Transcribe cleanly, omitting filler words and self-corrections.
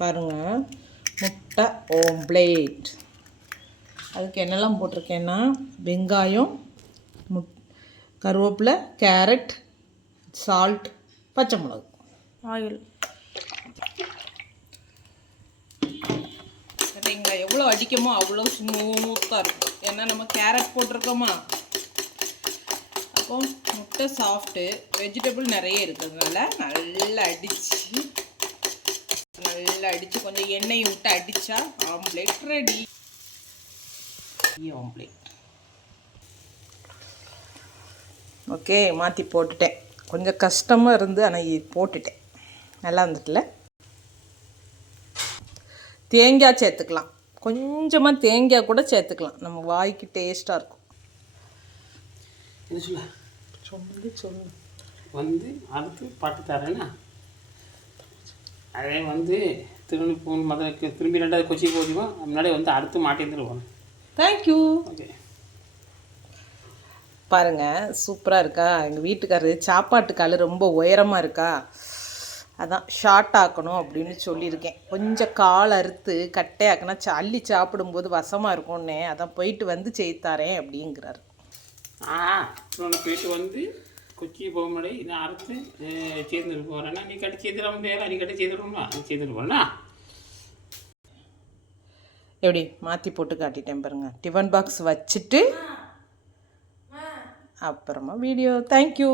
பாருங்கள், முட்டை ஆம்லேட். அதுக்கு என்னெல்லாம் போட்டிருக்கேன்னா வெங்காயம், கருவேப்பிலை, கேரட், சால்ட், பச்சை மிளகு, ஆயில். சரிங்களா? எவ்வளோ அடிக்குமோ அவ்வளோ ஸ்மூத்தாக இருக்கும். ஏன்னா நம்ம கேரட் போட்டிருக்கோமா, அப்போ முட்டை சாஃப்ட்டு, வெஜிடபிள் நிறைய இருக்கிறதுனால நல்லா அடித்து கொஞ்சம் எண்ணெய் விட்டு அடித்தா ஆம்லேட் ரெடி. ஆம்லேட் ஓகே, மாற்றி போட்டுட்டேன். கொஞ்சம் கஷ்டமாக இருந்து ஆனால் போட்டுட்டேன். நல்லா இருந்துட்டுல. தேங்காய் சேர்த்துக்கலாம், கொஞ்சமாக தேங்காய் கூட சேர்த்துக்கலாம், நம்ம வாய்க்கு டேஸ்ட்டாக இருக்கும். என்ன சொல்லு வந்து அடுத்து பாட்டு தரேன்னா அதே வந்து திரும்பி ரெண்டாவது கொச்சி போச்சுவோம். முன்னாடி வந்து அடுத்து மாட்டேந்துருவோம். தேங்க்யூ. ஓகே, பாருங்கள், சூப்பராக இருக்கா? எங்கள் வீட்டுக்காரரு சாப்பாட்டு கால் ரொம்ப உயரமாக இருக்கா, அதான் ஷார்ட் ஆக்கணும் அப்படின்னு சொல்லியிருக்கேன். கொஞ்சம் கால் அறுத்து கட்டையாக்குனா அள்ளி சாப்பிடும்போது வசமாக இருக்கும்னே, அதான் போயிட்டு வந்து செய்தாரேன் அப்படிங்கிறாரு. போயிட்டு வந்து கொச்சி போக முன்னாடி நான் அறுத்து சேர்ந்துட்டு போகிறேன்னா நீ கட்டி செய்திட முடியாது. நீ கட்டி செய்திடணும்னா செய்துட்டு போகிறேன்னா எப்படி மாற்றி போட்டு காட்டிட்டேன் பாருங்கள். டிஃபன் பாக்ஸ் வச்சுட்டு அப்புறமா வீடியோ. தேங்க்யூ.